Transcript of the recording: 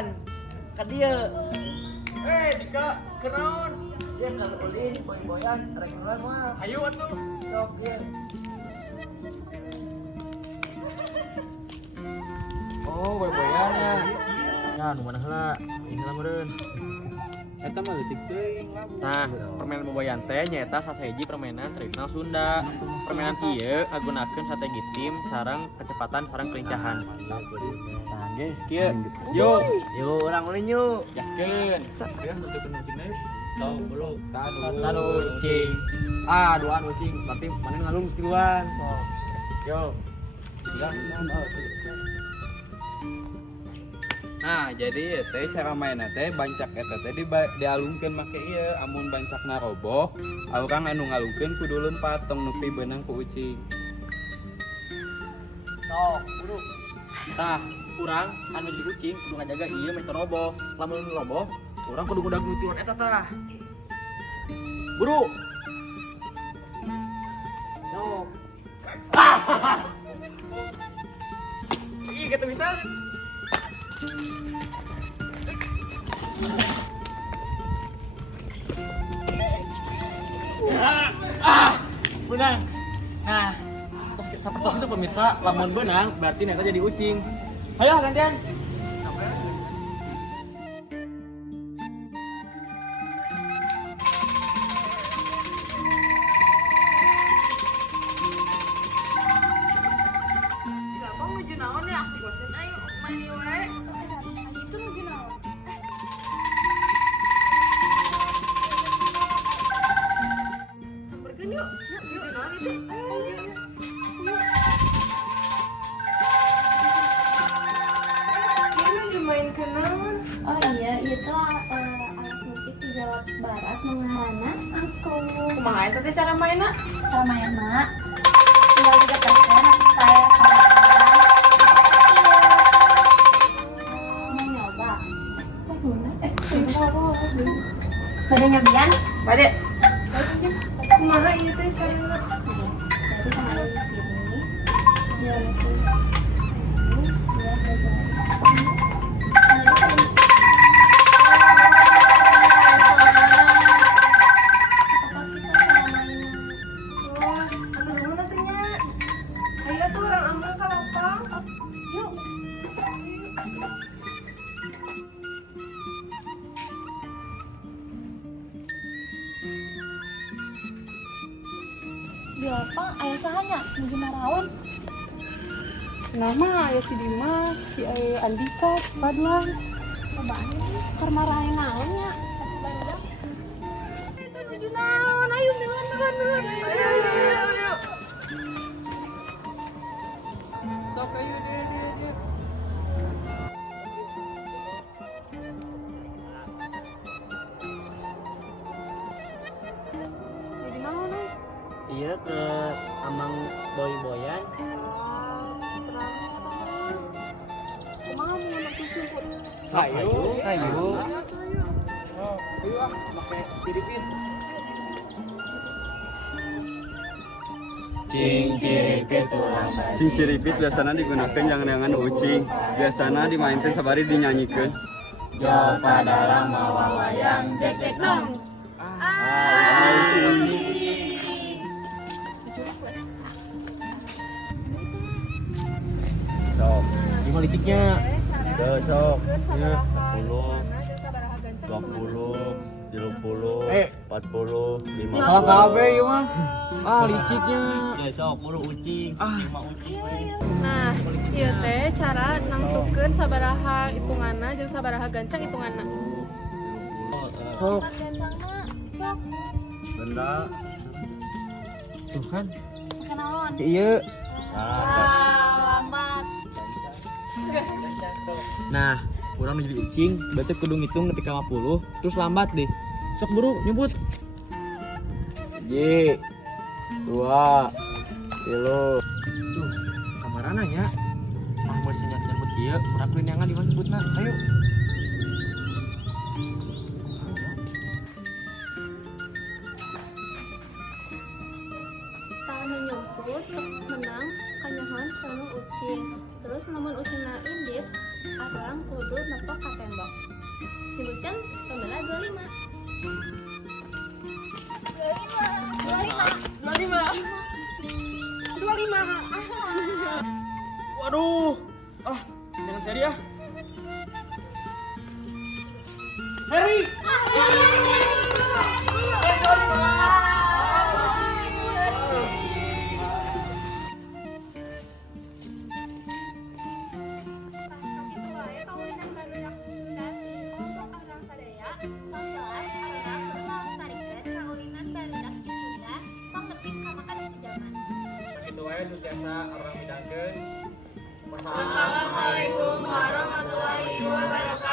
boyan ka dieu. Dika, kenaon? Dia kalau ulin boyan rek nular mah. Hayu atuh. Sok dia. Oh, boyan ya. Ya, nu mana heula? Ini lah meureun. Eta mah leutik teuing lah. Nah, permainan boboyan teh nyaeta sasaeji permainan tradisional Sunda. Permainan ieu ngagunakeun strategi tim sareng kecepatan sareng kelincahan. Nah, guys, kieu. Yuk, Yuk orang ulin yuk. gaskeun. Ya, nutukeun jenis. Tong bulu. Satu ucing. Duaan ucing. Berarti mana ngalung tiluan. Yo. Nah, jadi teh cara mainna teh bancak eta teh dialungkeun make ieu, amun bancakna roboh, urang anu ngalungkeun kudu leumpat tong nepi beunang ku ucing. Sok, buru. Tah, urang anu jadi ucing kudu ngajaga ieu meh teu roboh. Lamun roboh, urang kudu ngudag nu tiluan eta tah. Buru. Sok. Ih, kita bisa. Benang. Nah, seperti itu pemirsa, lamun benang berarti nanti jadi ucing. Ayo gantian. Kenapa nuju naon ya? Asik bosen ayo main ieu wae. Itu nuju naon? Samperkeun yuk. Nuju naon itu? Ayo. Ini nuju main ke naon? Oh iya, itu alat musik di Jawa Barat mengarana angklung. Kumaha eta teh cara mainna? Cara main mak, tinggal digetaskan supaya mau nyoba. Kok Sunda? Pada nyobian? Bade. Kumaha ieu teh carana? Jadi kemarin di sini dia masih Wah, atuh nuhun atuh nya. Ayo tuh orang ambil ka lapang. Yuk. di lapang ayah sahanya nuju naraon. Nama ayah si Dimas, si ayah Andika, si Padlang. Cobaan keur marahin naonnya. Itu nuju naon? Ayo miluan. Ayo. Sok ayo dia. Nuju naon euy? Iya ke amang boyan. Kumaha mun anak susu? Ayo. Ayo. Pakai tiripin. Cing ciripit biasana digunakeun jangan ucing. Biasana dimainkeun sabari dinyanyikeun. Sok. Lima litiknya. Sok. Ya, 10, 20, 30, 40, 50. Salah kabeh ieu mah. Liciknya. Ya sok buru ucing. 5 ucing we. Nah, ieu teh cara nangtukeun sabaraha hitunganna jeung sabaraha gancang hitunganna. Sok. Benda. Tuh kan. Kenaon? Iya. Lambat. Nah, kurang jadi ucing, berarti kudu ngitung nepi ka 50, terus lambat deh. Sok buru nyebut. 1, 2, 3. Tuh, kamarana nya. Tah mesin nyebut kieu, urang kudu nyangan di mana nyebutna. Ayo. tah menyumput menang kanyahan kanu ucing. Terus namun ucingna indit arang kudu nepok ka tembok. Nyebutkan pembela 25. 25. Waduh. Jangan seri ya. Harry. Sakitu wae kawinan barudak Sunda di kelompok Arang Sadaya. Panggelar arang melestarikeun kaulinan barudak di Sunda tong nepi ka makanan zaman. Sakitu wae nu jasa orang midangkeun. Wassalamualaikum warahmatullahi wabarakatuh.